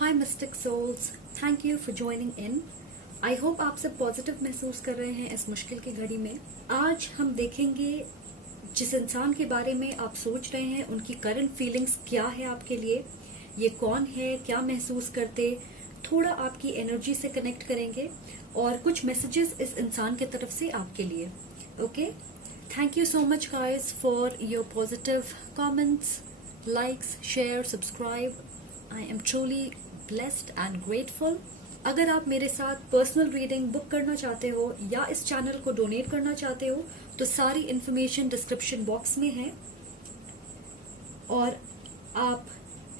Hi mystic souls, thank you for joining in. I hope आप सब positive महसूस कर रहे हैं इस मुश्किल की घड़ी में। आज हम देखेंगे जिस इंसान के बारे में आप सोच रहे हैं उनकी करंट फीलिंग्स क्या है आपके लिए, ये कौन है, क्या महसूस करते, थोड़ा आपकी एनर्जी से कनेक्ट करेंगे और कुछ मैसेजेस इस इंसान की तरफ से आपके लिए। Okay, thank you so much guys for your positive comments, likes, share, subscribe. I am truly blessed and grateful. अगर आप मेरे साथ पर्सनल रीडिंग बुक करना चाहते हो या इस चैनल को डोनेट करना चाहते हो तो सारी इन्फॉर्मेशन डिस्क्रिप्शन बॉक्स में है। और आप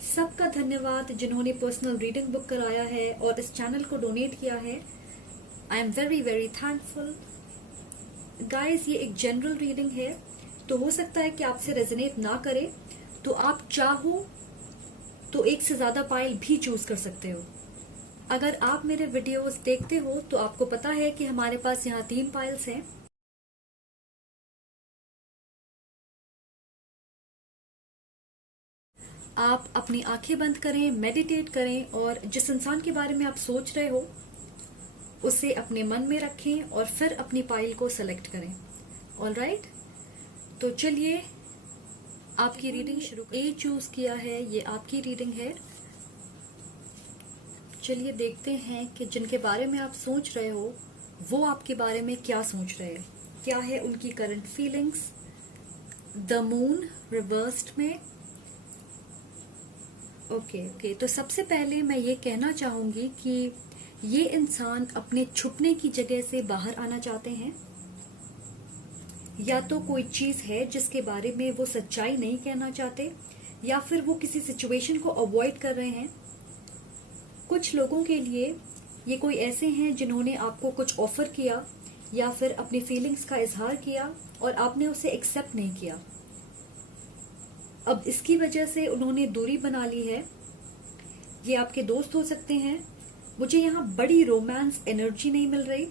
सबका धन्यवाद जिन्होंने पर्सनल रीडिंग बुक कराया है और इस चैनल को डोनेट किया है। I am very very thankful guys. ये एक जनरल रीडिंग है तो हो सकता है कि आपसे रेजोनेट ना करे, तो आप चाहो तो एक से ज्यादा पाइल भी चूज कर सकते हो। अगर आप मेरे वीडियोस देखते हो तो आपको पता है कि हमारे पास यहाँ 3 पाइल्स हैं। आप अपनी आंखें बंद करें, मेडिटेट करें और जिस इंसान के बारे में आप सोच रहे हो उसे अपने मन में रखें और फिर अपनी पाइल को सेलेक्ट करें। ऑलराइट, तो चलिए आपकी रीडिंग शुरू। ए चूज किया है, ये आपकी रीडिंग है। चलिए देखते हैं कि जिनके बारे में आप सोच रहे हो वो आपके बारे में क्या सोच रहे हैं, क्या है उनकी current feelings. The moon reversed में। ओके, तो सबसे पहले मैं ये कहना चाहूंगी कि ये इंसान अपने छुपने की जगह से बाहर आना चाहते हैं। या तो कोई चीज है जिसके बारे में वो सच्चाई नहीं कहना चाहते, या फिर वो किसी सिचुएशन को अवॉइड कर रहे हैं। कुछ लोगों के लिए ये कोई ऐसे हैं जिन्होंने आपको कुछ ऑफर किया या फिर अपनी फीलिंग्स का इजहार किया और आपने उसे एक्सेप्ट नहीं किया। अब इसकी वजह से उन्होंने दूरी बना ली है। ये आपके दोस्त हो सकते हैं। मुझे यहाँ बड़ी रोमांस एनर्जी नहीं मिल रही,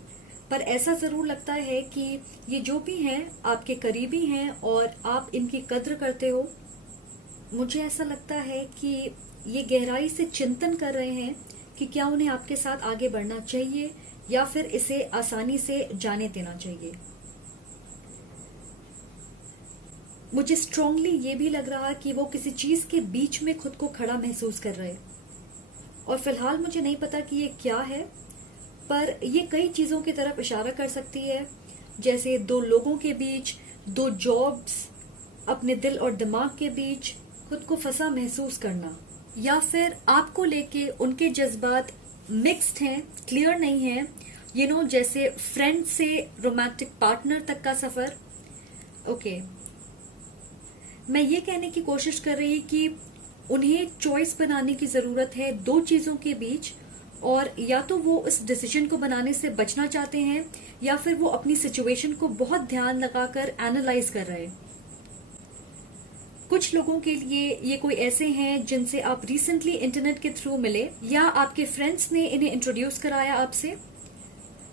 पर ऐसा जरूर लगता है कि ये जो भी हैं आपके करीबी हैं और आप इनकी कद्र करते हो। मुझे ऐसा लगता है कि ये गहराई से चिंतन कर रहे हैं कि क्या उन्हें आपके साथ आगे बढ़ना चाहिए या फिर इसे आसानी से जाने देना चाहिए। मुझे स्ट्रांगली ये भी लग रहा कि वो किसी चीज के बीच में खुद को खड़ा महसूस कर रहे हैं और फिलहाल मुझे नहीं पता कि ये क्या है, पर ये कई चीजों की तरफ इशारा कर सकती है, जैसे 2 लोगों के बीच, 2 जॉब्स, अपने दिल और दिमाग के बीच खुद को फंसा महसूस करना, या फिर आपको लेके उनके जज्बात मिक्स्ड हैं, क्लियर नहीं है। जैसे फ्रेंड से रोमांटिक पार्टनर तक का सफर। ओके, मैं ये कहने की कोशिश कर रही कि उन्हें चॉइस बनाने की जरूरत है 2 चीजों के बीच, और या तो वो इस डिसीजन को बनाने से बचना चाहते हैं या फिर वो अपनी सिचुएशन को बहुत ध्यान लगाकर एनालाइज कर रहे हैं। कुछ लोगों के लिए ये कोई ऐसे हैं जिनसे आप रिसेंटली इंटरनेट के थ्रू मिले या आपके फ्रेंड्स ने इन्हें इंट्रोड्यूस कराया आपसे।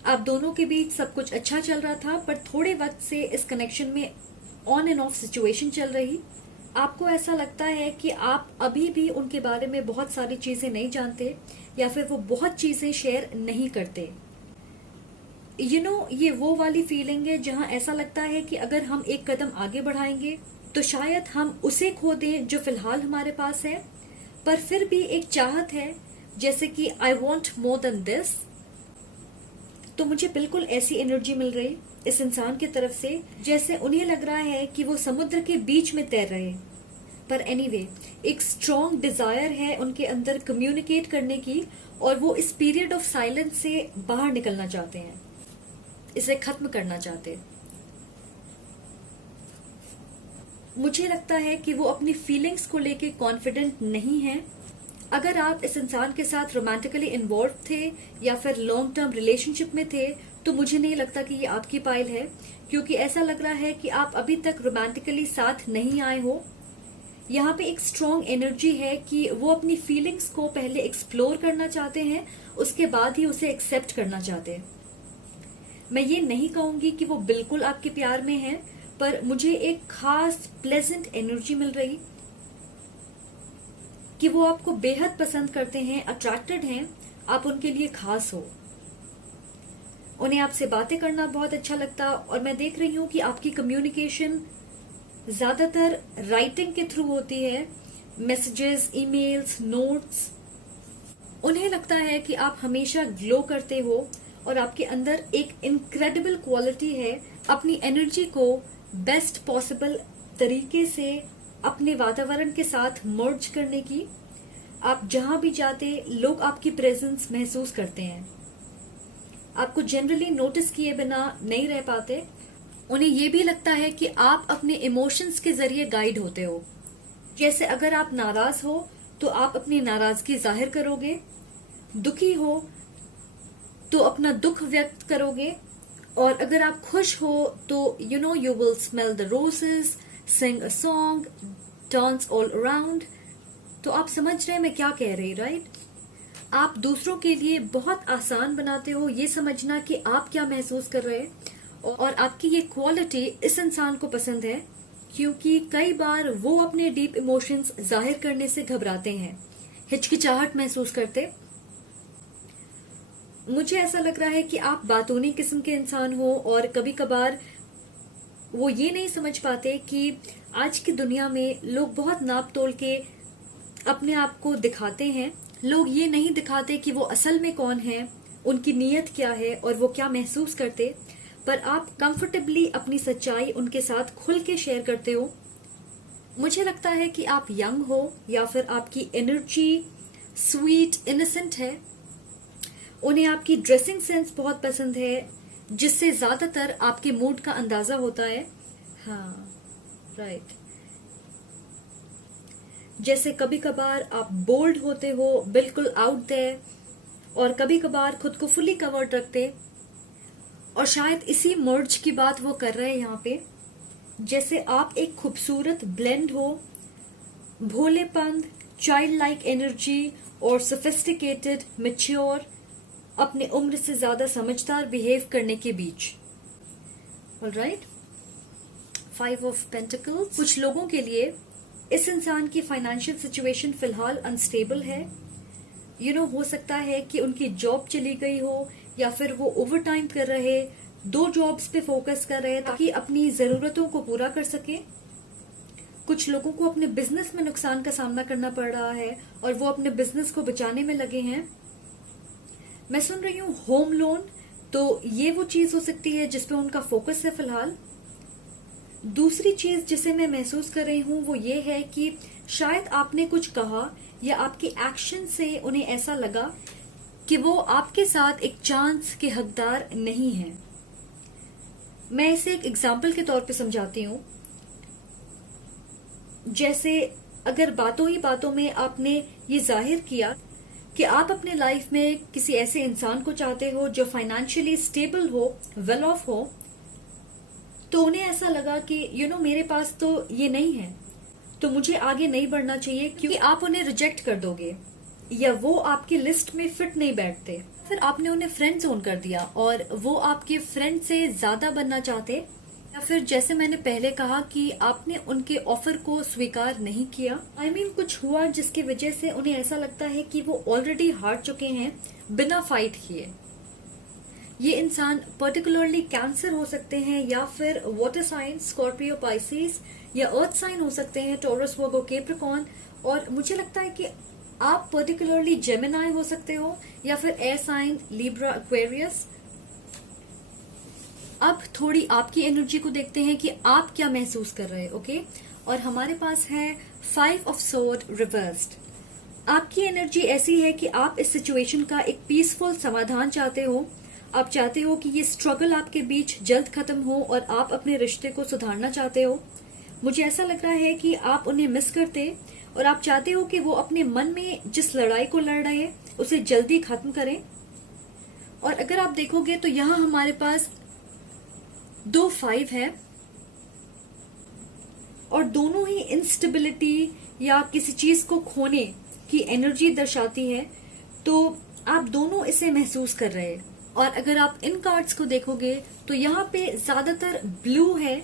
आप दोनों के बीच सब कुछ अच्छा चल रहा था, पर थोड़े वक्त से इस कनेक्शन में ऑन एंड ऑफ सिचुएशन चल रही। आपको ऐसा लगता है कि आप अभी भी उनके बारे में बहुत सारी चीजें नहीं जानते या फिर वो बहुत चीजें शेयर नहीं करते। ये वो वाली फीलिंग है जहां ऐसा लगता है कि अगर हम एक कदम आगे बढ़ाएंगे तो शायद हम उसे खो दें जो फिलहाल हमारे पास है, पर फिर भी एक चाहत है, जैसे कि I want more than this. तो मुझे बिल्कुल ऐसी एनर्जी मिल रही इस इंसान की तरफ से, जैसे उन्हें लग रहा है कि वो समुद्र के बीच में तैर रहे। पर एनीवे, एक स्ट्रॉन्ग डिजायर है उनके अंदर कम्युनिकेट करने की, और वो इस पीरियड ऑफ साइलेंस से बाहर निकलना चाहते हैं, इसे खत्म करना चाहते हैं। मुझे लगता है कि वो अपनी फीलिंग्स को लेके कॉन्फिडेंट नहीं है। अगर आप इस इंसान के साथ रोमांटिकली इन्वॉल्व थे या फिर लॉन्ग टर्म रिलेशनशिप में थे तो मुझे नहीं लगता कि ये आपकी पाइल है, क्योंकि ऐसा लग रहा है कि आप अभी तक रोमांटिकली साथ नहीं आए हो। यहाँ पे एक स्ट्रॉन्ग एनर्जी है कि वो अपनी फीलिंग्स को पहले एक्सप्लोर करना चाहते हैं, उसके बाद ही उसे एक्सेप्ट करना चाहते हैं। मैं ये नहीं कहूंगी कि वो बिल्कुल आपके प्यार में हैं, पर मुझे एक खास प्लेजेंट एनर्जी मिल रही। कि वो आपको बेहद पसंद करते हैं, अट्रैक्टेड हैं, आप उनके लिए खास हो। उन्हें आपसे बातें करना बहुत अच्छा लगता, और मैं देख रही हूँ कि आपकी कम्युनिकेशन ज्यादातर राइटिंग के थ्रू होती है, मैसेजेस, ईमेल्स, नोट्स। उन्हें लगता है कि आप हमेशा ग्लो करते हो और आपके अंदर एक इनक्रेडिबल क्वालिटी है अपनी एनर्जी को बेस्ट पॉसिबल तरीके से अपने वातावरण के साथ मर्ज करने की। आप जहां भी जाते लोग आपकी प्रेजेंस महसूस करते हैं, आपको जनरली नोटिस किए बिना नहीं रह पाते। उन्हें ये भी लगता है कि आप अपने इमोशंस के जरिए गाइड होते हो। जैसे अगर आप नाराज हो तो आप अपनी नाराजगी जाहिर करोगे, दुखी हो तो अपना दुख व्यक्त करोगे, और अगर आप खुश हो तो you will smell the roses, sing a song, dance all around. तो आप समझ रहे हैं मैं क्या कह रही, राइट? आप दूसरों के लिए बहुत आसान बनाते हो ये समझना कि आप क्या महसूस कर रहे हैं, और आपकी ये क्वालिटी इस इंसान को पसंद है क्योंकि कई बार वो अपने डीप इमोशंस जाहिर करने से घबराते हैं, हिचकिचाहट महसूस करते। मुझे ऐसा लग रहा है कि आप बातूनी किस्म के इंसान हो, और कभी कभार वो ये नहीं समझ पाते कि आज की दुनिया में लोग बहुत नाप तोल के अपने आप को दिखाते हैं। लोग ये नहीं दिखाते कि वो असल में कौन है, उनकी नीयत क्या है और वो क्या महसूस करते, पर आप कंफर्टेबली अपनी सच्चाई उनके साथ खुल के शेयर करते हो। मुझे लगता है कि आप यंग हो या फिर आपकी एनर्जी स्वीट इनोसेंट है। उन्हें आपकी ड्रेसिंग सेंस बहुत पसंद है, जिससे ज्यादातर आपके मूड का अंदाजा होता है। हाँ, राइट। जैसे कभी कभार आप बोल्ड होते हो, बिल्कुल आउट देयर, और कभी कभार खुद को फुली कवर्ड रखते, और शायद इसी मर्ज की बात वो कर रहे हैं यहाँ पे। जैसे आप एक खूबसूरत ब्लेंड हो, भोलेपन, चाइल्ड लाइक एनर्जी और सोफिस्टिकेटेड, मैच्योर, अपने उम्र से ज्यादा समझदार बिहेव करने के बीच। Alright, 5 of pentacles. कुछ लोगों के लिए इस इंसान की फाइनेंशियल सिचुएशन फिलहाल अनस्टेबल है। हो सकता है कि उनकी जॉब चली गई हो, या फिर वो ओवर टाइम कर रहे, 2 जॉब्स पे फोकस कर रहे ताकि अपनी जरूरतों को पूरा कर सके। कुछ लोगों को अपने बिजनेस में नुकसान का सामना करना पड़ रहा है और वो अपने बिजनेस को बचाने में लगे हैं। मैं सुन रही हूँ होम लोन, तो ये वो चीज हो सकती है जिसपे उनका फोकस है फिलहाल। दूसरी चीज जिसे मैं महसूस कर रही हूँ वो ये है कि शायद आपने कुछ कहा या आपके एक्शन से उन्हें ऐसा लगा कि वो आपके साथ एक चांस के हकदार नहीं है। मैं इसे एक एग्जाम्पल के तौर पे समझाती हूँ। जैसे अगर बातों ही बातों में आपने ये जाहिर किया कि आप अपने लाइफ में किसी ऐसे इंसान को चाहते हो जो फाइनेंशियली स्टेबल हो, वेल ऑफ हो, तो उन्हें ऐसा लगा कि मेरे पास तो ये नहीं है, तो मुझे आगे नहीं बढ़ना चाहिए, क्योंकि आप उन्हें रिजेक्ट कर दोगे या वो आपकी लिस्ट में फिट नहीं बैठते। फिर आपने उन्हें फ्रेंड जोन कर दिया और वो आपके फ्रेंड से ज्यादा बनना चाहते, या फिर जैसे मैंने पहले कहा कि आपने उनके ऑफर को स्वीकार नहीं किया। कुछ हुआ जिसकी वजह से उन्हें ऐसा लगता है कि वो ऑलरेडी हार चुके हैं बिना फाइट किए। ये इंसान पर्टिकुलरली कैंसर हो सकते हैं, या फिर वाटर साइन स्कॉर्पियो पाइसिस, या अर्थ साइन हो सकते हैं टॉरस वर्गो कैप्रिकॉर्न, और मुझे लगता है कि आप पर्टिकुलरली जेमिनाई हो सकते हो, या फिर एयर साइन लिब्रा एक्वेरियस। अब थोड़ी आपकी एनर्जी को देखते हैं कि आप क्या महसूस कर रहे हैं, ओके? और हमारे पास है 5 ऑफ सोर्ड रिवर्स्ड। आपकी एनर्जी ऐसी है कि आप इस सिचुएशन का एक पीसफुल समाधान चाहते हो। आप चाहते हो कि ये स्ट्रगल आपके बीच जल्द खत्म हो और आप अपने रिश्ते को सुधारना चाहते हो। मुझे ऐसा लग रहा है कि आप उन्हें मिस करते और आप चाहते हो कि वो अपने मन में जिस लड़ाई को लड़ रहे हैं उसे जल्दी खत्म करें। और अगर आप देखोगे तो यहाँ हमारे पास 2 5 है, और दोनों ही इंस्टेबिलिटी या किसी चीज को खोने की एनर्जी दर्शाती है, तो आप दोनों इसे महसूस कर रहे हैं। और अगर आप इन कार्ड्स को देखोगे तो यहाँ पे ज्यादातर ब्लू है,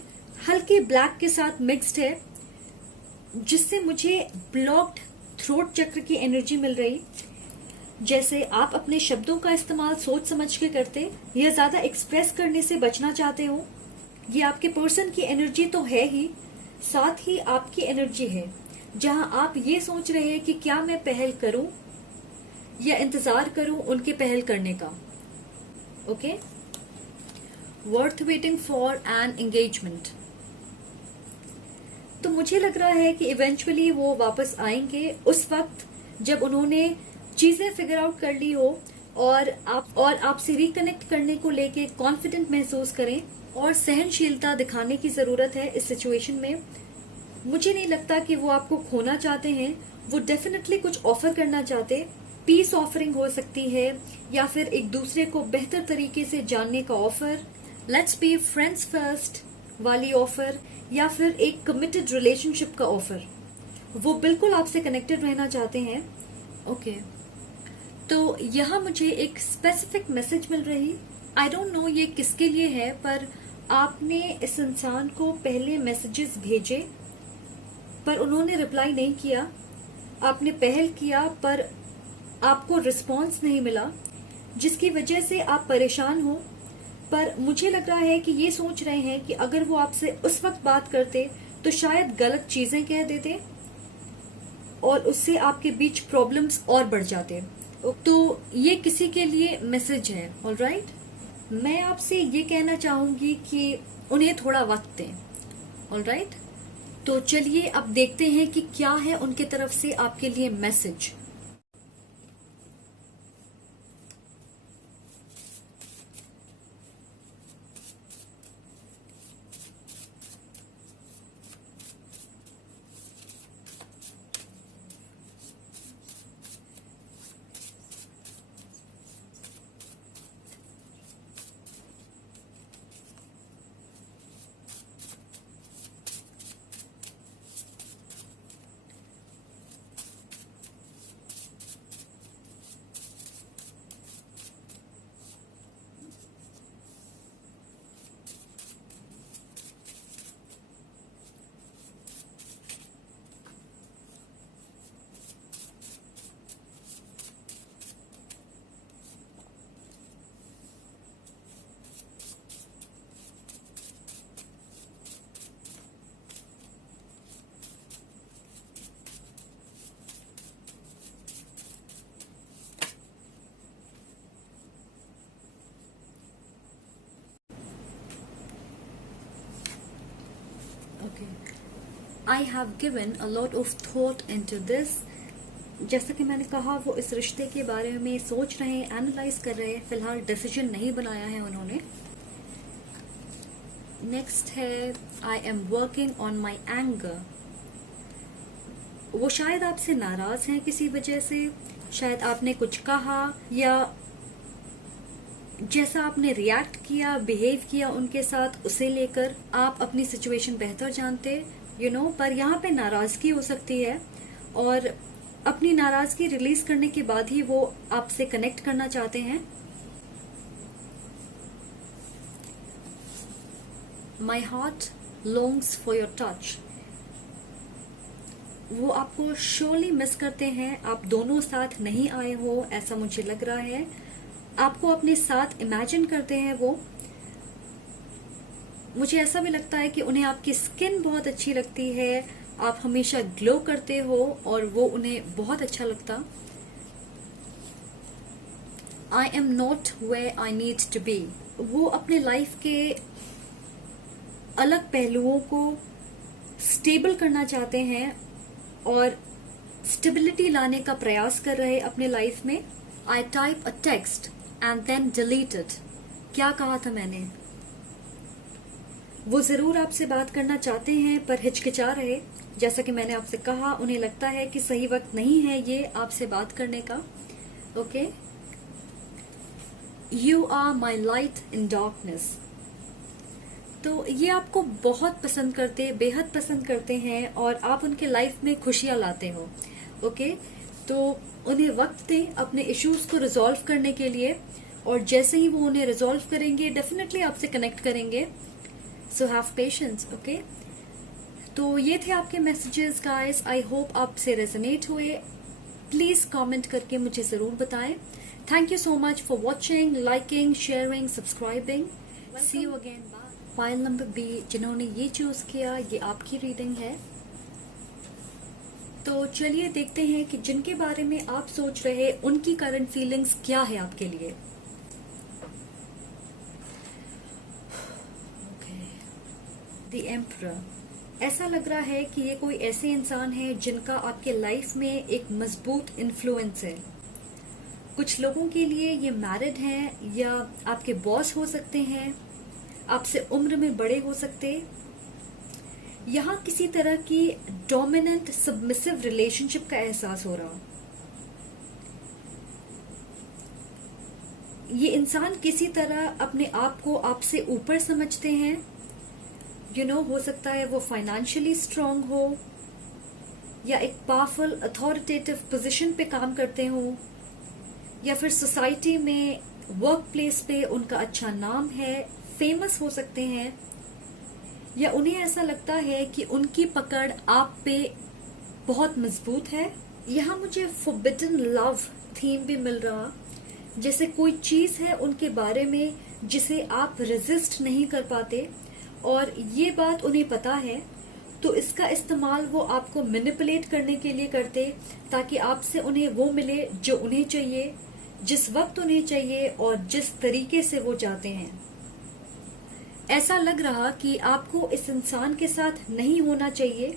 हल्के ब्लैक के साथ मिक्स्ड है, जिससे मुझे ब्लॉक्ड थ्रोट चक्र की एनर्जी मिल रही, जैसे आप अपने शब्दों का इस्तेमाल सोच समझ के करते या ज्यादा एक्सप्रेस करने से बचना चाहते हो। ये आपके पर्सन की एनर्जी तो है ही, साथ ही आपकी एनर्जी है जहां आप ये सोच रहे हैं कि क्या मैं पहल करूं या इंतजार करूं उनके पहल करने का। Okay, worth waiting for an engagement. तो मुझे लग रहा है कि इवेंचुअली वो वापस आएंगे उस वक्त जब उन्होंने चीजें फिगर आउट कर ली हो और आपसे रिकनेक्ट करने को लेके कॉन्फिडेंट महसूस करें, और सहनशीलता दिखाने की जरूरत है इस सिचुएशन में। मुझे नहीं लगता कि वो आपको खोना चाहते हैं, वो डेफिनेटली कुछ ऑफर करना चाहते। पीस ऑफरिंग हो सकती है या फिर एक दूसरे को बेहतर तरीके से जानने का offer, let's be friends first वाली ऑफर, या फिर एक कमिटेड रिलेशनशिप का ऑफर। वो बिल्कुल आपसे कनेक्टेड रहना चाहते हैं। ओके, तो यहाँ मुझे एक स्पेसिफिक मैसेज मिल रही। आई डोंट नो ये किसके लिए है, पर आपने इस इंसान को पहले मैसेजेस भेजे पर उन्होंने रिप्लाई नहीं किया। आपने पहल किया पर आपको रिस्पॉन्स नहीं मिला, जिसकी वजह से आप परेशान हो। पर मुझे लग रहा है कि ये सोच रहे हैं कि अगर वो आपसे उस वक्त बात करते तो शायद गलत चीजें कह देते और उससे आपके बीच प्रॉब्लम्स और बढ़ जाते। तो ये किसी के लिए मैसेज है। ऑलराइट, मैं आपसे ये कहना चाहूंगी कि उन्हें थोड़ा वक्त दें। ऑलराइट, तो चलिए अब देखते हैं कि क्या है उनके तरफ से आपके लिए message. I have given a lot of thought into this. जैसा कि मैंने कहा, वो इस रिश्ते के बारे में सोच रहे हैं, एनालाइज कर रहे हैं। फिलहाल डिसीजन नहीं बनाया है उन्होंने। नेक्स्ट है I am working on my anger. वो शायद आपसे नाराज हैं किसी वजह से, शायद आपने कुछ कहा या जैसा आपने रिएक्ट किया, बिहेव किया उनके साथ, उसे लेकर आप अपनी सिचुएशन बेहतर जानते, पर यहाँ पे नाराजगी हो सकती है और अपनी नाराजगी रिलीज करने के बाद ही वो आपसे कनेक्ट करना चाहते हैं। My heart longs for your touch. वो आपको श्योरली मिस करते हैं। आप दोनों साथ नहीं आए हो ऐसा मुझे लग रहा है। आपको अपने साथ इमेजिन करते हैं वो। मुझे ऐसा भी लगता है कि उन्हें आपकी स्किन बहुत अच्छी लगती है, आप हमेशा ग्लो करते हो और वो उन्हें बहुत अच्छा लगता। I am not where I need to be. वो अपने लाइफ के अलग पहलुओं को स्टेबल करना चाहते हैं और स्टेबिलिटी लाने का प्रयास कर रहे हैं अपने लाइफ में। I type a text and then delete it. क्या कहा था मैंने? वो जरूर आपसे बात करना चाहते हैं पर हिचकिचा रहे। जैसा कि मैंने आपसे कहा, उन्हें लगता है कि सही वक्त नहीं है ये आपसे बात करने का। Okay, you are my light in darkness. तो ये आपको बहुत पसंद करते, बेहद पसंद करते हैं और आप उनके लाइफ में खुशियां लाते हो। ओके, तो उन्हें वक्त दें अपने इश्यूज को रिजॉल्व करने के लिए, और जैसे ही वो उन्हें रिजॉल्व करेंगे डेफिनेटली आपसे कनेक्ट करेंगे। So have patience. ओके, तो ये थे आपके मैसेजेस गाइस, आई होप आपसे रेजोनेट हुए। प्लीज कमेंट करके मुझे जरूर बताएं। Thank you so much for watching, liking, sharing, subscribing. See you again. File number B, जिन्होंने ये चूज किया, ये आपकी रीडिंग है। तो चलिए देखते हैं कि जिनके बारे में आप सोच रहे हैं उनकी करंट फीलिंग्स क्या है आपके लिए। द एम्परर, ऐसा लग रहा है कि ये कोई ऐसे इंसान है जिनका आपके लाइफ में एक मजबूत इन्फ्लुएंस है। कुछ लोगों के लिए ये मैरिड हैं या आपके बॉस हो सकते हैं, आपसे उम्र में बड़े हो सकते। यहाँ किसी तरह की डोमिनेंट सबमिसिव रिलेशनशिप का एहसास हो रहा। ये इंसान किसी तरह अपने आप को आपसे ऊपर समझते हैं। हो सकता है वो फाइनेंशियली स्ट्रांग हो या एक पावरफुल अथॉरिटेटिव पोजीशन पे काम करते हो, या फिर सोसाइटी में, वर्क प्लेस पे उनका अच्छा नाम है, फेमस हो सकते हैं, या उन्हें ऐसा लगता है कि उनकी पकड़ आप पे बहुत मजबूत है। यहाँ मुझे फॉरबिडन लव थीम भी मिल रहा, जैसे कोई चीज है उनके बारे में जिसे आप रेजिस्ट नहीं कर पाते और ये बात उन्हें पता है, तो इसका इस्तेमाल वो आपको मैनिपुलेट करने के लिए करते ताकि आपसे उन्हें वो मिले जो उन्हें चाहिए, जिस वक्त उन्हें चाहिए और जिस तरीके से वो चाहते हैं। ऐसा लग रहा कि आपको इस इंसान के साथ नहीं होना चाहिए,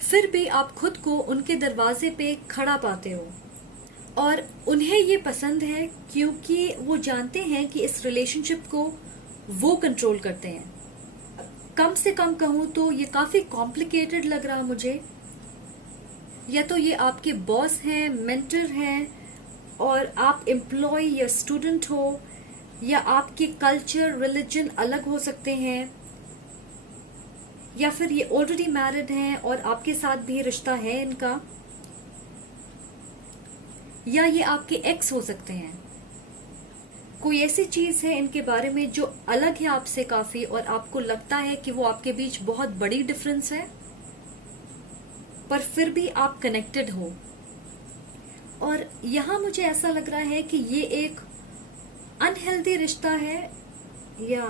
फिर भी आप खुद को उनके दरवाजे पे खड़ा पाते हो और उन्हें ये पसंद है क्योंकि वो जानते हैं कि इस रिलेशनशिप को वो कंट्रोल करते हैं। कम से कम कहूं तो ये काफी कॉम्प्लिकेटेड लग रहा मुझे। या तो ये आपके बॉस हैं, मेंटर हैं और आप एम्प्लॉय या स्टूडेंट हो, या आपके कल्चर, रिलीजन अलग हो सकते हैं, या फिर ये ऑलरेडी मैरिड हैं और आपके साथ भी रिश्ता है इनका, या ये आपके एक्स हो सकते हैं। कोई ऐसी चीज है इनके बारे में जो अलग है आपसे काफी और आपको लगता है कि वो आपके बीच बहुत बड़ी डिफरेंस है, पर फिर भी आप कनेक्टेड हो। और यहाँ मुझे ऐसा लग रहा है कि ये एक अनहेल्दी रिश्ता है, या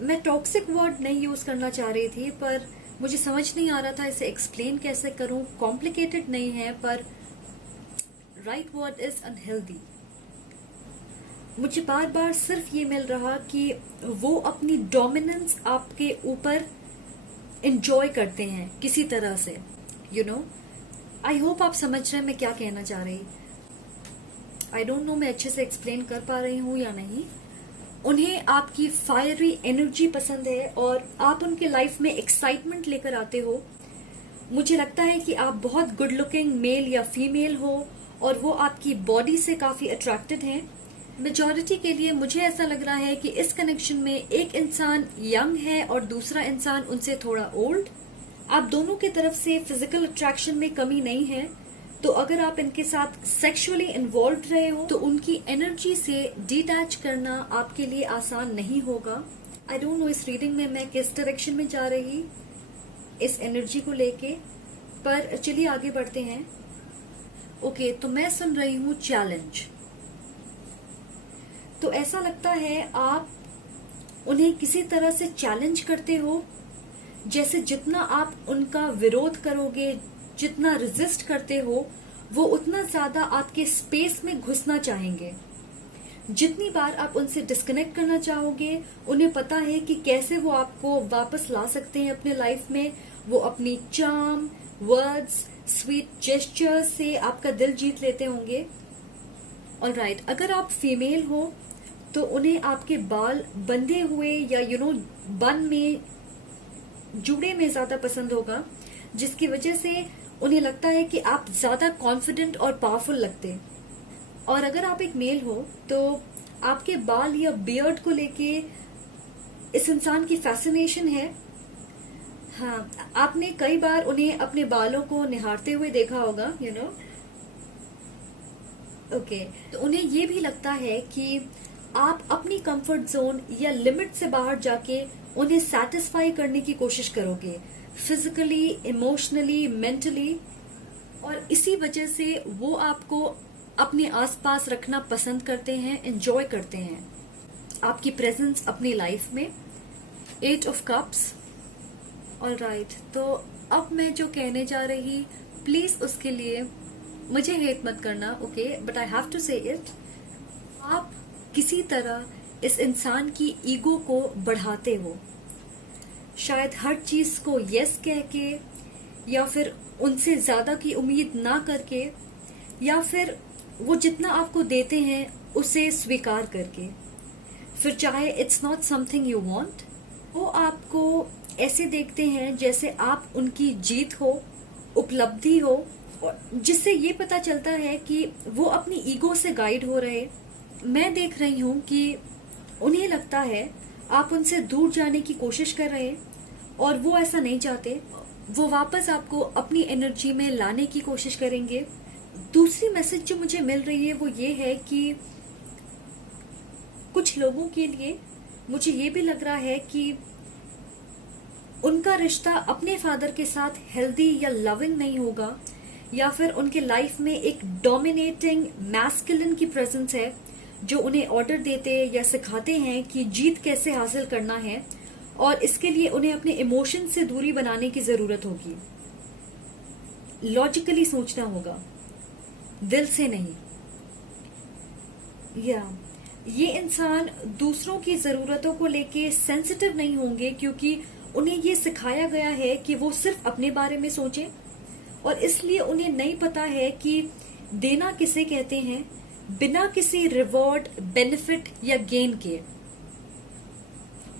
मैं टॉक्सिक वर्ड नहीं यूज करना चाह रही थी, पर मुझे समझ नहीं आ रहा था इसे एक्सप्लेन कैसे करूं। कॉम्प्लिकेटेड नहीं है, पर राइट वर्ड इज अनहेल्दी। मुझे बार बार सिर्फ ये मिल रहा कि वो अपनी डोमिनेंस आपके ऊपर एंजॉय करते हैं किसी तरह से। आई होप आप समझ रहे हैं मैं क्या कहना चाह रही। आई डोंट नो मैं अच्छे से एक्सप्लेन कर पा रही हूँ या नहीं। उन्हें आपकी फायरी एनर्जी पसंद है और आप उनके लाइफ में एक्साइटमेंट लेकर आते हो। मुझे लगता है कि आप बहुत गुड लुकिंग मेल या फीमेल हो और वो आपकी बॉडी से काफी अट्रैक्टेड हैं। मेजॉरिटी के लिए मुझे ऐसा लग रहा है कि इस कनेक्शन में एक इंसान यंग है और दूसरा इंसान उनसे थोड़ा ओल्ड। आप दोनों की तरफ से फिजिकल अट्रैक्शन में कमी नहीं है, तो अगर आप इनके साथ सेक्सुअली इन्वॉल्व रहे हो तो उनकी एनर्जी से डिटैच करना आपके लिए आसान नहीं होगा। आई डोंट नो इस रीडिंग में मैं किस डायरेक्शन में जा रही इस एनर्जी को लेके, पर चलिए आगे बढ़ते हैं। ओके, तो मैं सुन रही हूँ चैलेंज। तो ऐसा लगता है आप उन्हें किसी तरह से चैलेंज करते हो, जैसे जितना आप उनका विरोध करोगे, जितना रेजिस्ट करते हो, वो उतना ज्यादा आपके स्पेस में घुसना चाहेंगे। जितनी बार आप उनसे डिस्कनेक्ट करना चाहोगे, उन्हें पता है कि कैसे वो आपको वापस ला सकते हैं अपने लाइफ में। वो अपनी चार्म, वर्ड्स, स्वीट जेस्चर्स से आपका दिल जीत लेते होंगे। ऑलराइट, अगर आप फीमेल हो तो उन्हें आपके बाल बंधे हुए या बन में, जूड़े में ज्यादा पसंद होगा, जिसकी वजह से उन्हें लगता है कि आप ज्यादा कॉन्फिडेंट और पावरफुल लगते। और अगर आप एक मेल हो तो आपके बाल या बियर्ड को लेके इस इंसान की फैसिनेशन है। हाँ, आपने कई बार उन्हें अपने बालों को निहारते हुए देखा होगा, ओके। तो उन्हें ये भी लगता है कि आप अपनी कंफर्ट जोन या लिमिट से बाहर जाके उन्हें सेटिस्फाई करने की कोशिश करोगे, फिजिकली, इमोशनली, मेंटली, और इसी वजह से वो आपको अपने आसपास रखना पसंद करते हैं, एंजॉय करते हैं आपकी प्रेजेंस अपनी लाइफ में। 8 ऑफ कप्स। ऑलराइट, तो अब मैं जो कहने जा रही, प्लीज उसके लिए मुझे हेट मत करना, okay, but I have to say it. आप किसी तरह इस इंसान की ईगो को बढ़ाते हो, शायद हर चीज को यस कह के, या फिर उनसे ज्यादा की उम्मीद ना करके, या फिर वो जितना आपको देते हैं उसे स्वीकार करके, फिर चाहे it's not something you want, वो आपको ऐसे देखते हैं जैसे आप उनकी जीत हो, उपलब्धि हो, और जिससे ये पता चलता है कि वो अपनी ईगो से गाइड हो रहे। मैं देख रही हूँ कि उन्हें लगता है आप उनसे दूर जाने की कोशिश कर रहे हैं, और वो ऐसा नहीं चाहते। वो वापस आपको अपनी एनर्जी में लाने की कोशिश करेंगे। दूसरी मैसेज जो मुझे मिल रही है वो ये है कि कुछ लोगों के लिए मुझे ये भी लग रहा है कि उनका रिश्ता अपने फादर के साथ हेल्दी या लविंग नहीं होगा, या फिर उनके लाइफ में एक डोमिनेटिंग मैस्कुलिन की प्रेजेंस है जो उन्हें ऑर्डर देते या सिखाते हैं कि जीत कैसे हासिल करना है, और इसके लिए उन्हें अपने इमोशन से दूरी बनाने की जरूरत होगी। लॉजिकली सोचना होगा, दिल से नहीं। ये इंसान दूसरों की जरूरतों को लेके सेंसिटिव नहीं होंगे, क्योंकि उन्हें ये सिखाया गया है कि वो सिर्फ अपने बारे में सोचें, और इसलिए उन्हें नहीं पता है कि देना किसे कहते हैं बिना किसी रिवॉर्ड, बेनिफिट या गेन के।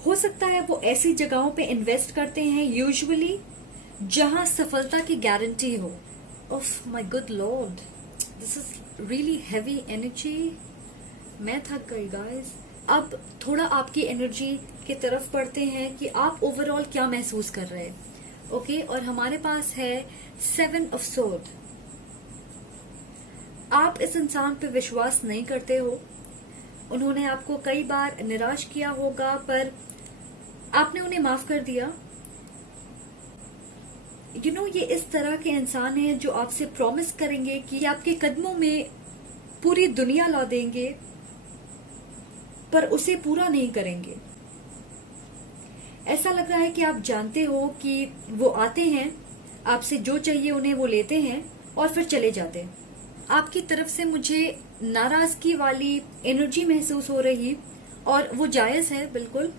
हो सकता है वो ऐसी जगहों पे इन्वेस्ट करते हैं यूजुअली जहां सफलता की गारंटी हो। Oh my good lord, this is really heavy energy. मैं थक गई गाइस। अब थोड़ा आपकी एनर्जी की तरफ पढ़ते हैं कि आप ओवरऑल क्या महसूस कर रहे हैं, ओके। और हमारे पास है 7 ऑफ सोर्ड। आप इस इंसान पे विश्वास नहीं करते हो। उन्होंने आपको कई बार निराश किया होगा, पर आपने उन्हें माफ कर दिया। ये इस तरह के इंसान हैं जो आपसे प्रॉमिस करेंगे कि आपके कदमों में पूरी दुनिया ला देंगे, पर उसे पूरा नहीं करेंगे। ऐसा लग रहा है कि आप जानते हो कि वो आते हैं, आपसे जो चाहिए उन्हें वो लेते हैं और फिर चले जाते हैं। आपकी तरफ से मुझे नाराजगी वाली एनर्जी महसूस हो रही, और वो जायज है, बिल्कुल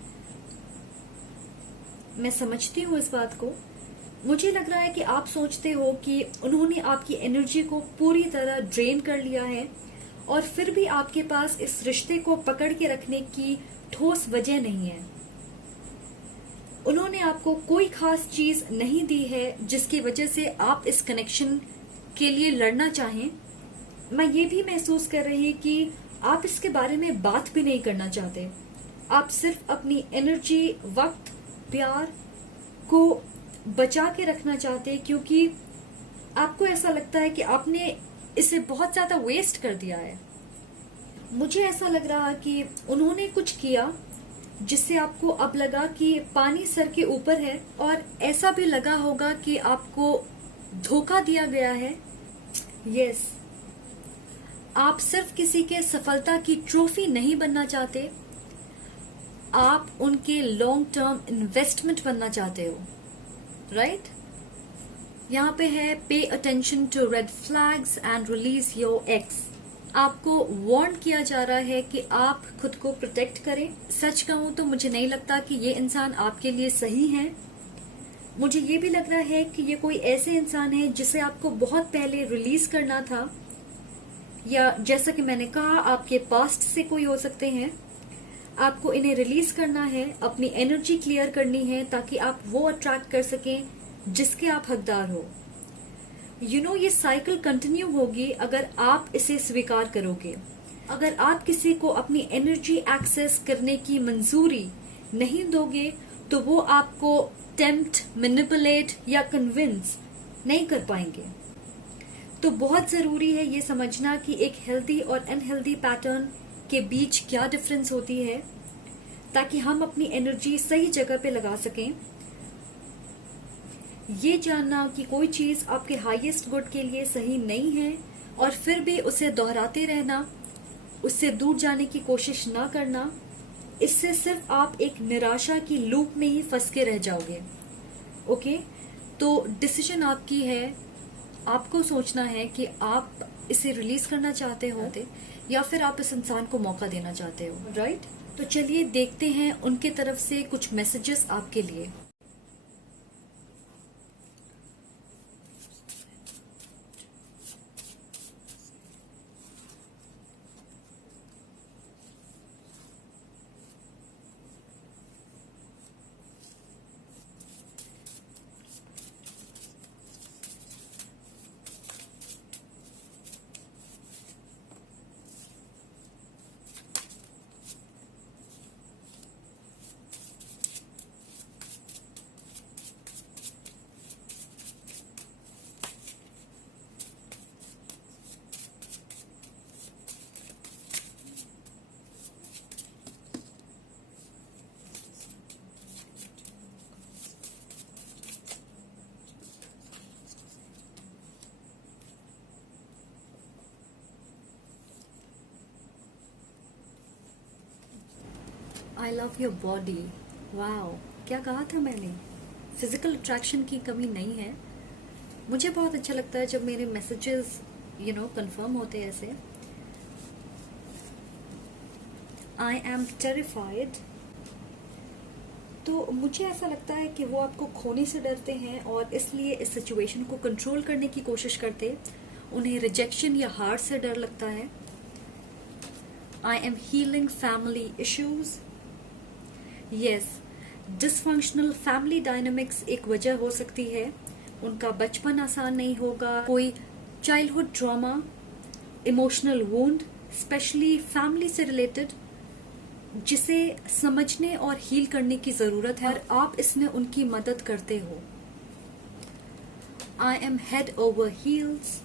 मैं समझती हूँ इस बात को। मुझे लग रहा है कि आप सोचते हो कि उन्होंने आपकी एनर्जी को पूरी तरह ड्रेन कर लिया है, और फिर भी आपके पास इस रिश्ते को पकड़ के रखने की ठोस वजह नहीं है। उन्होंने आपको कोई खास चीज नहीं दी है जिसकी वजह से आप इस कनेक्शन के लिए लड़ना चाहें। मैं ये भी महसूस कर रही कि आप इसके बारे में बात भी नहीं करना चाहते। आप सिर्फ अपनी एनर्जी, वक्त, प्यार को बचा के रखना चाहते, क्योंकि आपको ऐसा लगता है कि आपने इसे बहुत ज्यादा वेस्ट कर दिया है। मुझे ऐसा लग रहा कि उन्होंने कुछ किया जिससे आपको अब लगा कि पानी सर के ऊपर है, और ऐसा भी लगा होगा कि आपको धोखा दिया गया है। यस, आप सिर्फ किसी के सफलता की ट्रॉफी नहीं बनना चाहते, आप उनके लॉन्ग टर्म इन्वेस्टमेंट बनना चाहते हो, राइट? यहाँ पे है pay attention to red flags and release your ex. आपको वार्न किया जा रहा है कि आप खुद को प्रोटेक्ट करें। सच कहूं तो मुझे नहीं लगता कि ये इंसान आपके लिए सही है। मुझे ये भी लग रहा है कि ये कोई ऐसे इंसान है जिसे आपको बहुत पहले रिलीज करना था, या जैसा कि मैंने कहा आपके पास्ट से कोई हो सकते हैं। आपको इन्हें रिलीज करना है, अपनी एनर्जी क्लियर करनी है, ताकि आप वो अट्रैक्ट कर सकें जिसके आप हकदार हो। ये साइकिल कंटिन्यू होगी अगर आप इसे स्वीकार करोगे। अगर आप किसी को अपनी एनर्जी एक्सेस करने की मंजूरी नहीं दोगे तो वो आपको टेम्प्ट, मैनिपुलेट या कन्विंस नहीं कर पाएंगे। तो बहुत जरूरी है ये समझना कि एक हेल्दी और अनहेल्दी पैटर्न के बीच क्या डिफरेंस होती है, ताकि हम अपनी एनर्जी सही जगह पे लगा सकें। ये जानना कि कोई चीज आपके हाईएस्ट गुड के लिए सही नहीं है और फिर भी उसे दोहराते रहना, उससे दूर जाने की कोशिश ना करना, इससे सिर्फ आप एक निराशा की लूप में ही फंस के रह जाओगे। ओके, तो डिसीजन आपकी है। आपको सोचना है कि आप इसे रिलीज करना चाहते हो या फिर आप इस इंसान को मौका देना चाहते हो, राइट? तो चलिए देखते हैं उनके तरफ से कुछ मैसेजेस आपके लिए। I love your body. Wow, क्या कहा था मैंने? फिजिकल अट्रैक्शन की कमी नहीं है। मुझे बहुत अच्छा लगता है जब मेरे मैसेजेस कंफर्म होते हैं ऐसे। I am terrified. तो मुझे ऐसा लगता है कि वो आपको खोने से डरते हैं और इसलिए इस सिचुएशन को कंट्रोल करने की कोशिश करते। उन्हें रिजेक्शन या हार से डर लगता है। I am healing family issues. Yes, dysfunctional family dynamics एक वजह हो सकती है। उनका बचपन आसान नहीं होगा। कोई childhood trauma, emotional wound, specially family से रिलेटेड, जिसे समझने और हील करने की जरूरत है और आप इसमें उनकी मदद करते हो। I am head over heels.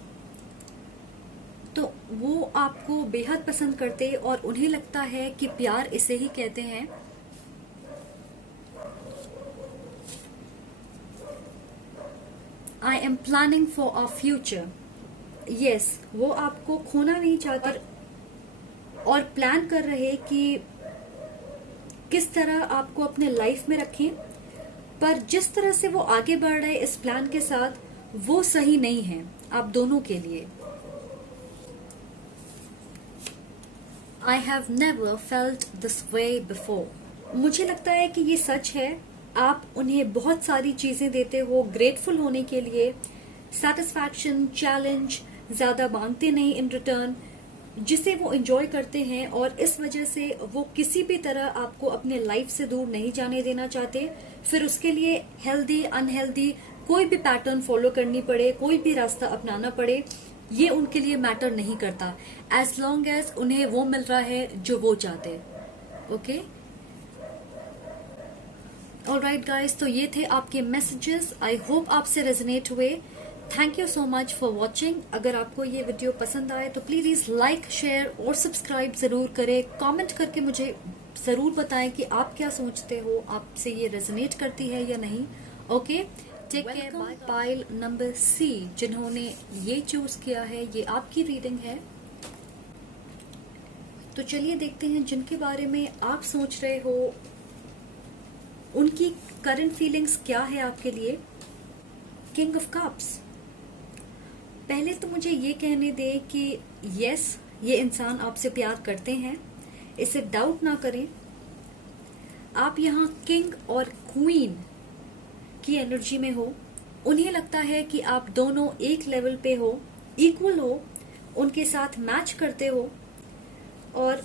तो वो आपको बेहद पसंद करते और उन्हें लगता है कि प्यार इसे ही कहते हैं। I am planning for a future. Yes, वो आपको खोना नहीं चाहते और प्लान कर रहे कि किस तरह आपको अपने लाइफ में रखें, पर जिस तरह से वो आगे बढ़ रहे इस प्लान के साथ वो सही नहीं है आप दोनों के लिए। आई have never felt this way before. मुझे लगता है कि ये सच है। आप उन्हें बहुत सारी चीजें देते हो ग्रेटफुल होने के लिए, सेटिस्फैक्शन, चैलेंज, ज्यादा मांगते नहीं इन रिटर्न, जिसे वो एंजॉय करते हैं और इस वजह से वो किसी भी तरह आपको अपने लाइफ से दूर नहीं जाने देना चाहते। फिर उसके लिए हेल्दी अनहेल्दी कोई भी पैटर्न फॉलो करनी पड़े, कोई भी रास्ता अपनाना पड़े, ये उनके लिए मैटर नहीं करता, एज लॉन्ग एज उन्हें वो मिल रहा है जो वो चाहते। ओके, ऑलराइट गाइस, तो ये थे आपके मैसेजेस। आई होप आपसे रेजोनेट हुए। Thank you so much for watching. अगर आपको ये वीडियो पसंद आए तो प्लीज लाइक, शेयर और सब्सक्राइब जरूर करें। कमेंट करके मुझे जरूर बताएं कि आप क्या सोचते हो, आपसे ये रेजोनेट करती है या नहीं। Okay, take care, bye. File number C जिन्होंने ये चूज किया है, ये आपकी रीडिंग है। तो चलिए देखते हैं जिनके बारे में आप सोच रहे हो, उनकी करंट फीलिंग्स क्या है आपके लिए। King of cups. पहले तो मुझे ये कहने दे कि यस, ये इंसान आपसे प्यार करते हैं, इसे डाउट ना करें। आप यहाँ किंग और क्वीन की एनर्जी में हो। उन्हें लगता है कि आप दोनों एक लेवल पे हो, इक्वल हो, उनके साथ मैच करते हो और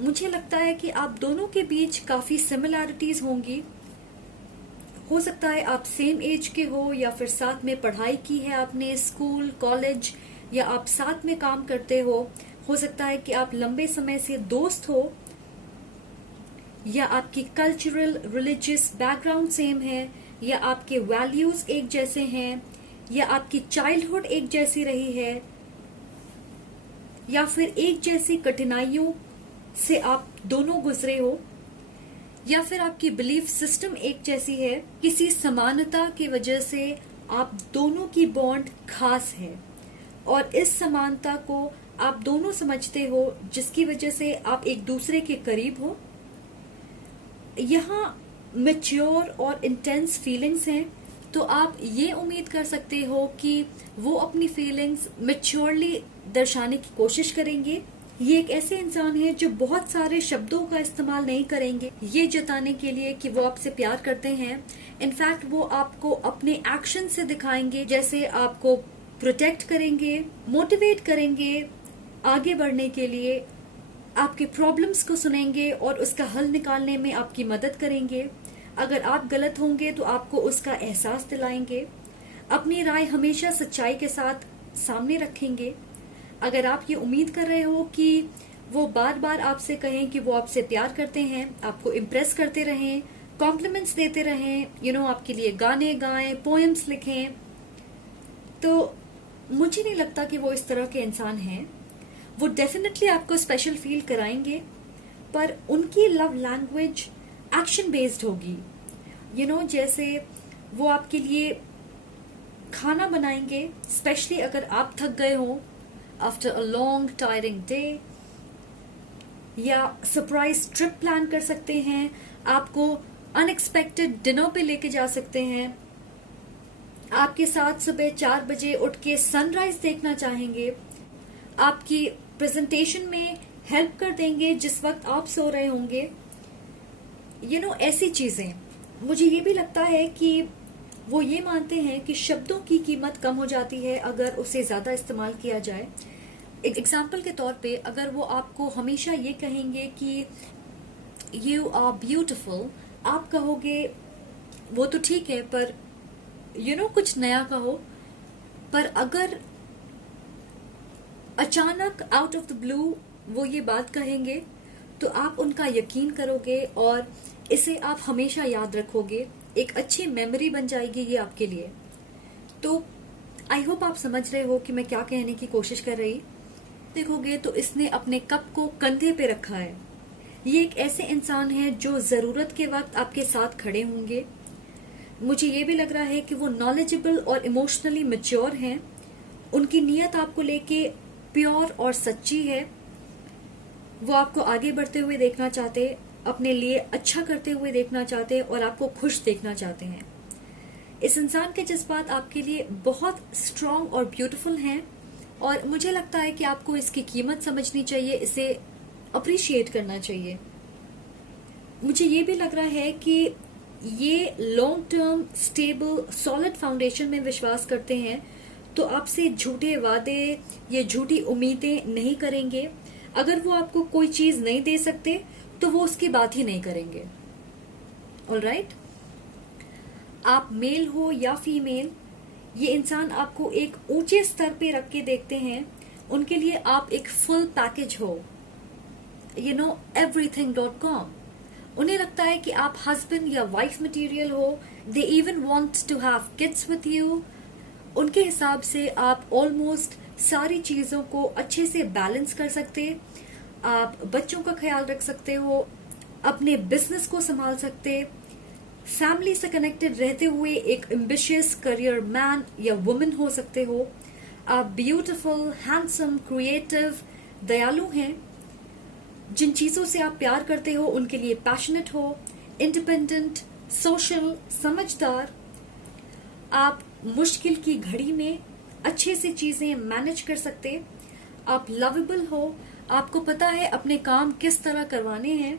मुझे लगता है कि आप दोनों के बीच काफी सिमिलैरिटीज होंगी। हो सकता है आप सेम एज के हो या फिर साथ में पढ़ाई की है आपने, स्कूल, कॉलेज, या आप साथ में काम करते हो सकता है कि आप लंबे समय से दोस्त हो, या आपकी कल्चरल रिलीजियस बैकग्राउंड सेम है, या आपके वैल्यूज एक जैसे हैं, या आपकी चाइल्डहुड एक जैसी रही है, या फिर एक जैसी कठिनाइयों से आप दोनों गुजरे हो, या फिर आपकी बिलीफ सिस्टम एक जैसी है, किसी समानता की वजह से आप दोनों की बॉन्ड खास है और इस समानता को आप दोनों समझते हो, जिसकी वजह से आप एक दूसरे के करीब हो। यहाँ मैच्योर और इंटेंस फीलिंग्स हैं, तो आप ये उम्मीद कर सकते हो कि वो अपनी फीलिंग्स मैच्योरली दर्शाने की कोशिश करेंगे। ये एक ऐसे इंसान है जो बहुत सारे शब्दों का इस्तेमाल नहीं करेंगे ये जताने के लिए कि वो आपसे प्यार करते हैं। इनफैक्ट वो आपको अपने एक्शन से दिखाएंगे, जैसे आपको प्रोटेक्ट करेंगे, मोटिवेट करेंगे आगे बढ़ने के लिए, आपके प्रॉब्लम्स को सुनेंगे और उसका हल निकालने में आपकी मदद करेंगे। अगर आप गलत होंगे तो आपको उसका एहसास दिलाएंगे, अपनी राय हमेशा सच्चाई के साथ सामने रखेंगे। अगर आप ये उम्मीद कर रहे हो कि वो बार बार आपसे कहें कि वो आपसे प्यार करते हैं, आपको इम्प्रेस करते रहें, कॉम्प्लीमेंट्स देते रहें, आपके लिए गाने गाएं, पोएम्स लिखें, तो मुझे नहीं लगता कि वो इस तरह के इंसान हैं। वो डेफिनेटली आपको स्पेशल फील कराएंगे, पर उनकी लव लैंग्वेज एक्शन बेस्ड होगी। जैसे वो आपके लिए खाना बनाएंगे, स्पेशली अगर आप थक गए हो after a long tiring day, या सरप्राइज ट्रिप प्लान कर सकते हैं, आपको अनएक्सपेक्टेड डिनर पे लेके जा सकते हैं, आपके साथ सुबह 4 बजे उठ के सनराइज देखना चाहेंगे, आपकी प्रेजेंटेशन में हेल्प कर देंगे जिस वक्त आप सो रहे होंगे। ऐसी चीजें। मुझे ये भी लगता है कि वो ये मानते हैं कि शब्दों की कीमत कम हो जाती है अगर उसे ज्यादा इस्तेमाल किया जाए। एग्जाम्पल के तौर पे अगर वो आपको हमेशा ये कहेंगे कि यू आर ब्यूटिफुल, आप कहोगे वो तो ठीक है, पर कुछ नया कहो। पर अगर अचानक आउट ऑफ द ब्लू वो ये बात कहेंगे तो आप उनका यकीन करोगे और इसे आप हमेशा याद रखोगे। एक अच्छी मेमोरी बन जाएगी ये आपके लिए। तो आई होप आप समझ रहे हो कि मैं क्या कहने की कोशिश कर रही। देखोगे तो इसने अपने कप को कंधे पे रखा है। ये एक ऐसे इंसान है जो जरूरत के वक्त आपके साथ खड़े होंगे। मुझे ये भी लग रहा है कि वो नॉलेजेबल और इमोशनली मैच्योर हैं। उनकी नीयत आपको लेके प्योर और सच्ची है। वो आपको आगे बढ़ते हुए देखना चाहते, अपने लिए अच्छा करते हुए देखना चाहते और आपको खुश देखना चाहते हैं। इस इंसान के जज्बात आपके लिए बहुत स्ट्रांग और ब्यूटीफुल हैं और मुझे लगता है कि आपको इसकी कीमत समझनी चाहिए, इसे अप्रिशिएट करना चाहिए। मुझे ये भी लग रहा है कि ये long term stable solid foundation में विश्वास करते हैं, तो आपसे झूठे वादे या झूठी उम्मीदें नहीं करेंगे। अगर वो आपको कोई चीज नहीं दे सकते तो वो उसकी बात ही नहीं करेंगे। ऑलराइट, आप मेल हो या फीमेल, ये इंसान आपको एक ऊंचे स्तर पे रख के देखते हैं। उनके लिए आप एक फुल पैकेज हो, everything.com। उन्हें लगता है कि आप हस्बैंड या वाइफ मटेरियल हो। They even want to have kids with you. उनके हिसाब से आप ऑलमोस्ट सारी चीजों को अच्छे से बैलेंस कर सकते। आप बच्चों का ख्याल रख सकते हो, अपने बिजनेस को संभाल सकते, फैमिली से कनेक्टेड रहते हुए एक एम्बिशियस करियर मैन या वुमन हो सकते हो। आप ब्यूटीफुल, हैंडसम, क्रिएटिव, दयालु हैं। जिन चीजों से आप प्यार करते हो उनके लिए पैशनेट हो, इंडिपेंडेंट, सोशल, समझदार। आप मुश्किल की घड़ी में अच्छे से चीजें मैनेज कर सकते। आप लवेबल हो, आपको पता है अपने काम किस तरह करवाने हैं।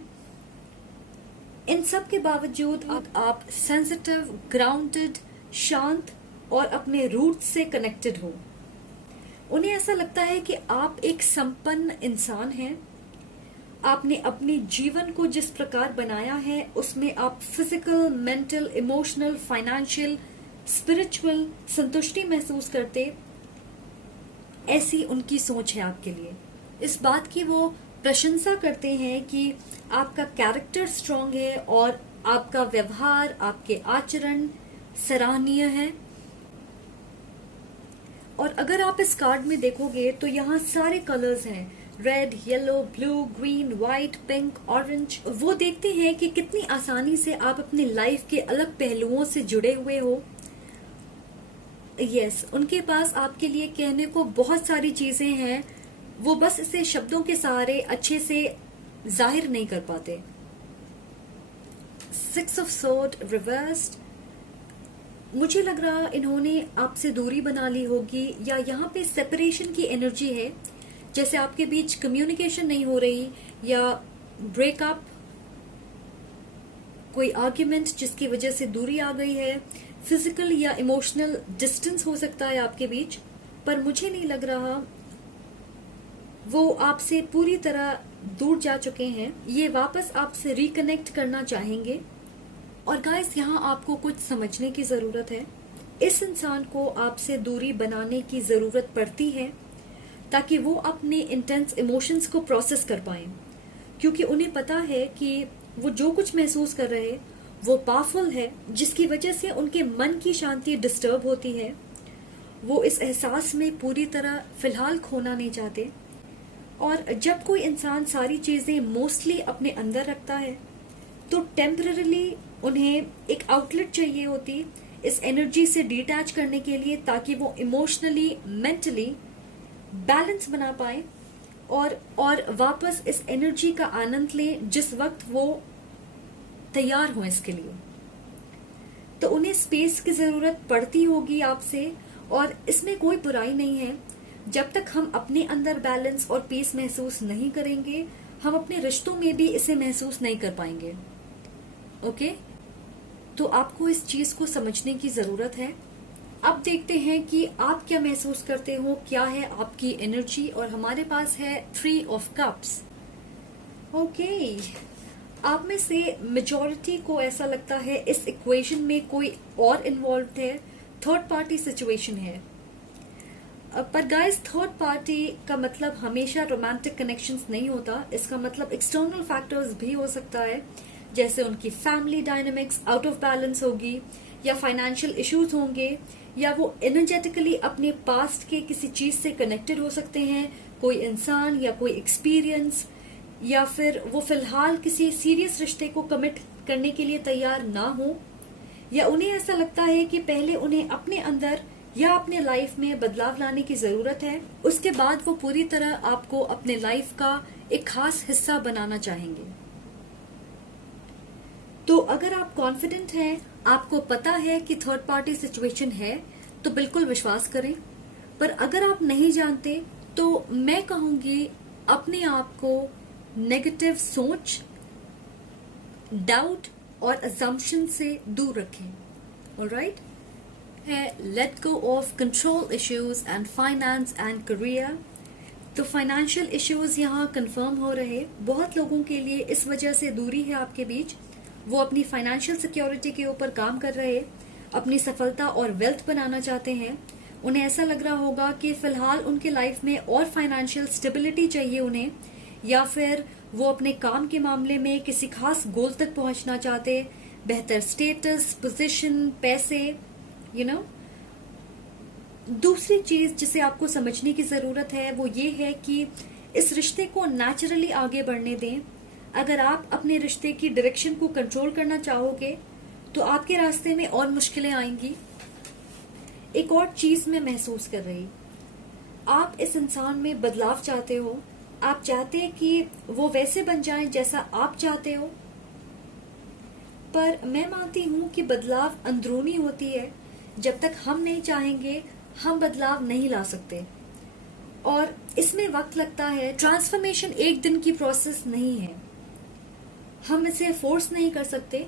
इन सब के बावजूद आप सेंसिटिव, ग्राउंडेड, शांत और अपने रूट से कनेक्टेड हो। उन्हें ऐसा लगता है कि आप एक संपन्न इंसान हैं। आपने अपने जीवन को जिस प्रकार बनाया है उसमें आप physical, mental, emotional, financial, spiritual संतुष्टि महसूस करते। ऐसी उनकी सोच है आपके लिए। इस बात की वो प्रशंसा करते हैं कि आपका कैरेक्टर स्ट्रांग है और आपका व्यवहार, आपके आचरण सराहनीय है। और अगर आप इस कार्ड में देखोगे तो यहाँ सारे कलर्स हैं red, yellow, blue, green, white, pink, orange. वो देखते हैं कि कितनी आसानी से आप अपनी लाइफ के अलग पहलुओं से जुड़े हुए हो। यस, उनके पास आपके लिए कहने को बहुत सारी चीजें हैं, वो बस इसे शब्दों के सहारे अच्छे से जाहिर नहीं कर पाते। 6 ऑफ स्वॉर्ड रिवर्स्ड, मुझे लग रहा इन्होंने आपसे दूरी बना ली होगी, या यहाँ पे सेपरेशन की एनर्जी है, जैसे आपके बीच कम्युनिकेशन नहीं हो रही, या ब्रेकअप, कोई आर्ग्यूमेंट जिसकी वजह से दूरी आ गई है, फिजिकल या इमोशनल डिस्टेंस हो सकता है आपके बीच। पर मुझे नहीं लग रहा वो आपसे पूरी तरह दूर जा चुके हैं, ये वापस आपसे रिकनेक्ट करना चाहेंगे। और गाइस, यहाँ आपको कुछ समझने की जरूरत है। इस इंसान को आपसे दूरी बनाने की जरूरत पड़ती है ताकि वो अपने इंटेंस इमोशंस को प्रोसेस कर पाए, क्योंकि उन्हें पता है कि वो जो कुछ महसूस कर रहे हैं वो पावरफुल है, जिसकी वजह से उनके मन की शांति डिस्टर्ब होती है। वो इस एहसास में पूरी तरह फिलहाल खोना नहीं चाहते। और जब कोई इंसान सारी चीजें मोस्टली अपने अंदर रखता है तो टेम्पररीली उन्हें एक आउटलेट चाहिए होती इस एनर्जी से डिटैच करने के लिए, ताकि वो इमोशनली, मेंटली बैलेंस बना पाए और वापस इस एनर्जी का आनंद लें जिस वक्त वो तैयार हो इसके लिए। तो उन्हें स्पेस की जरूरत पड़ती होगी आपसे, और इसमें कोई बुराई नहीं है। जब तक हम अपने अंदर बैलेंस और पीस महसूस नहीं करेंगे, हम अपने रिश्तों में भी इसे महसूस नहीं कर पाएंगे। ओके, तो आपको इस चीज को समझने की जरूरत है। अब देखते हैं कि आप क्या महसूस करते हो, क्या है आपकी एनर्जी। और हमारे पास है 3 ऑफ कप्स। ओके, आप में से मेजॉरिटी को ऐसा लगता है इस इक्वेशन में कोई और इन्वॉल्व है, थर्ड पार्टी सिचुएशन है। पर गाइस, थर्ड पार्टी का मतलब हमेशा रोमांटिक कनेक्शंस नहीं होता। इसका मतलब एक्सटर्नल फैक्टर्स भी हो सकता है, जैसे उनकी family dynamics out of balance होगी, या फाइनेंशियल इश्यूज होंगे, या वो एनर्जेटिकली अपने पास्ट के किसी चीज से कनेक्टेड हो सकते हैं, कोई इंसान या कोई एक्सपीरियंस, या फिर वो फिलहाल किसी सीरियस रिश्ते को कमिट करने के लिए तैयार ना हो, या उन्हें ऐसा लगता है कि पहले उन्हें अपने अंदर या अपने लाइफ में बदलाव लाने की जरूरत है, उसके बाद वो पूरी तरह आपको अपने लाइफ का एक खास हिस्सा बनाना चाहेंगे। तो अगर आप कॉन्फिडेंट हैं, आपको पता है कि थर्ड पार्टी सिचुएशन है, तो बिल्कुल विश्वास करें। पर अगर आप नहीं जानते तो मैं कहूंगी अपने आप को नेगेटिव सोच, डाउट और असम्पशन से दूर रखें। ऑलराइट, है let go of control issues and finance and career. तो फाइनेंशियल इश्यूज यहाँ कंफर्म हो रहे, बहुत लोगों के लिए इस वजह से दूरी है आपके बीच। वो अपनी फाइनेंशियल सिक्योरिटी के ऊपर काम कर रहे, अपनी सफलता और वेल्थ बनाना चाहते हैं। उन्हें ऐसा लग रहा होगा कि फिलहाल उनके लाइफ में और फाइनेंशियल स्टेबिलिटी चाहिए उन्हें, या फिर वो अपने काम के मामले में किसी खास गोल तक पहुंचना चाहते, बेहतर स्टेटस, पोजीशन, पैसे, यू नो। दूसरी चीज जिसे आपको समझने की जरूरत है वो ये है कि इस रिश्ते को नेचुरली आगे बढ़ने दें। अगर आप अपने रिश्ते की डायरेक्शन को कंट्रोल करना चाहोगे तो आपके रास्ते में और मुश्किलें आएंगी। एक और चीज मैं महसूस कर रही, आप इस इंसान में बदलाव चाहते हो। आप चाहते हैं कि वो वैसे बन जाएं जैसा आप चाहते हो, पर मैं मानती हूं कि बदलाव अंदरूनी होती है। जब तक हम नहीं चाहेंगे हम बदलाव नहीं ला सकते, और इसमें वक्त लगता है। ट्रांसफॉर्मेशन एक दिन की प्रोसेस नहीं है, हम इसे फोर्स नहीं कर सकते।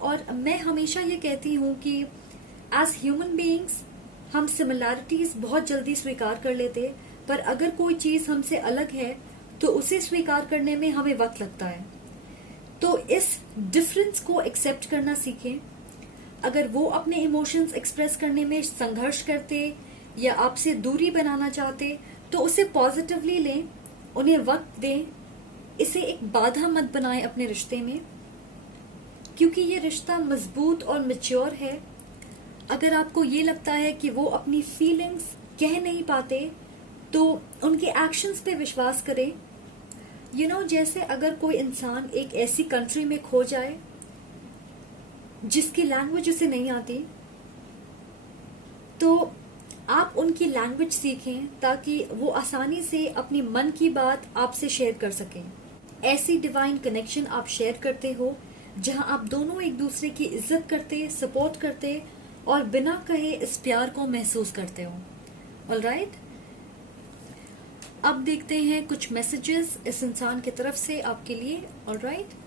और मैं हमेशा ये कहती हूँ कि एज ह्यूमन बीइंग्स हम सिमिलैरिटीज बहुत जल्दी स्वीकार कर लेते, पर अगर कोई चीज हमसे अलग है तो उसे स्वीकार करने में हमें वक्त लगता है। तो इस डिफरेंस को एक्सेप्ट करना सीखें। अगर वो अपने इमोशंस एक्सप्रेस करने में संघर्ष करते या आपसे दूरी बनाना चाहते तो उसे पॉजिटिवली लें, उन्हें वक्त दें, इसे एक बाधा मत बनाएं अपने रिश्ते में, क्योंकि ये रिश्ता मजबूत और मैच्योर है। अगर आपको ये लगता है कि वो अपनी फीलिंग्स कह नहीं पाते तो उनके एक्शंस पे विश्वास करें। जैसे अगर कोई इंसान एक ऐसी कंट्री में खो जाए जिसकी लैंग्वेज उसे नहीं आती, तो आप उनकी लैंग्वेज सीखें ताकि वो आसानी से अपनी मन की बात आपसे शेयर कर सकें। ऐसी डिवाइन कनेक्शन आप शेयर करते हो जहां आप दोनों एक दूसरे की इज्जत करते, सपोर्ट करते और बिना कहे इस प्यार को महसूस करते हो। ऑलराइट, अब देखते हैं कुछ मैसेजेस इस इंसान की तरफ से आपके लिए। Alright,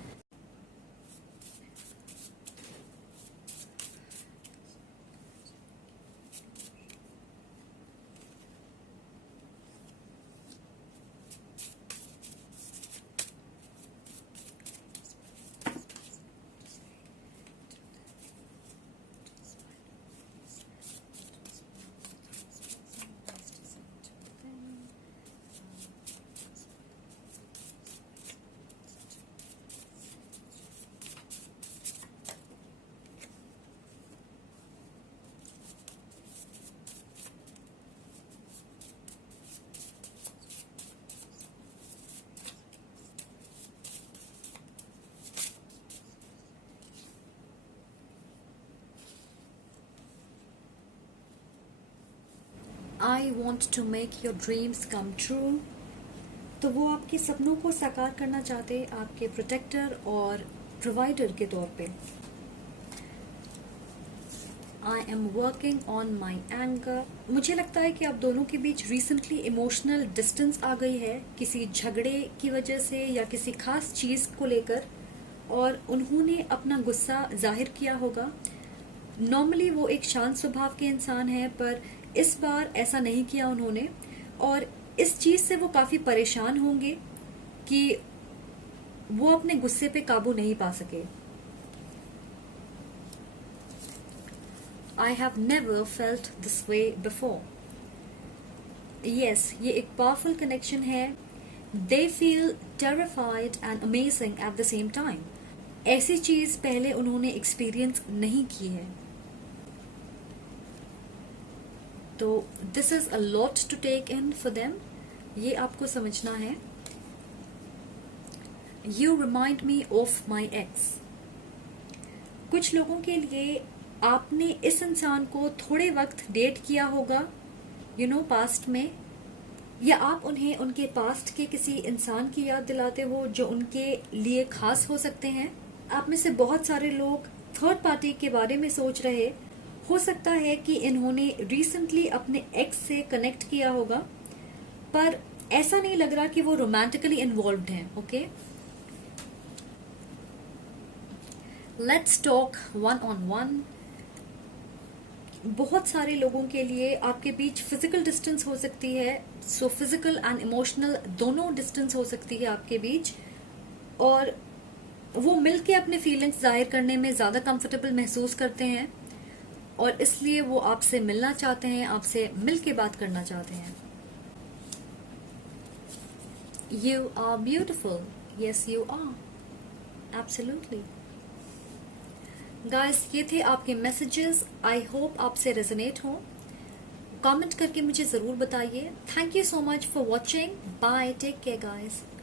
I want to make your dreams come true. तो वो आपके सपनों को साकार करना चाहते हैं आपके प्रोटेक्टर और प्रोवाइडर के तौर पे। I am working on my anger. मुझे लगता है कि आप दोनों के बीच रिसेंटली इमोशनल डिस्टेंस आ गई है किसी झगड़े की वजह से या किसी खास चीज को लेकर, और उन्होंने अपना गुस्सा जाहिर किया होगा। नॉर्मली वो एक शांत स्वभाव के इंसान है, पर इस बार ऐसा नहीं किया उन्होंने, और इस चीज से वो काफी परेशान होंगे कि वो अपने गुस्से पे काबू नहीं पा सके। I have never felt this way before. Yes, ये एक पावरफुल कनेक्शन है। They feel terrified and amazing at the same time. ऐसी चीज पहले उन्होंने एक्सपीरियंस नहीं की है। तो this is a lot to take in for them, ये आपको समझना है। You remind me of my ex. कुछ लोगों के लिए आपने इस इंसान को थोड़े वक्त डेट किया होगा, पास्ट में, या आप उन्हें उनके पास्ट के किसी इंसान की याद दिलाते हो जो उनके लिए खास हो सकते हैं। आप में से बहुत सारे लोग थर्ड पार्टी के बारे में सोच रहे हो सकता है कि इन्होंने रिसेंटली अपने एक्स से कनेक्ट किया होगा, पर ऐसा नहीं लग रहा कि वो रोमांटिकली इन्वॉल्व्ड हैं। Okay, let's talk one on one. बहुत सारे लोगों के लिए आपके बीच फिजिकल डिस्टेंस हो सकती है, सो फिजिकल एंड इमोशनल दोनों डिस्टेंस हो सकती है आपके बीच, और वो मिलके अपने फीलिंग्स जाहिर करने में ज्यादा कंफर्टेबल महसूस करते हैं, और इसलिए वो आपसे मिलना चाहते हैं, आपसे मिलके बात करना चाहते हैं। You are beautiful. Yes you are, absolutely. Guys, ये थे आपके मैसेजेस। आई होप आपसे रेजोनेट हो। कमेंट करके मुझे जरूर बताइए। Thank you so much for watching. Bye, take care guys.